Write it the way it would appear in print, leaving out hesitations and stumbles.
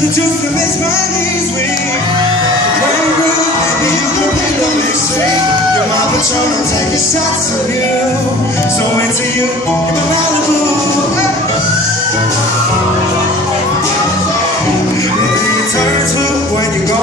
the truth that makes my knees weak. When you groove, maybe you can pick the next street. You're my patron, I'm taking shots of you. So into you, you're my Malibu. Maybe it turns blue when you go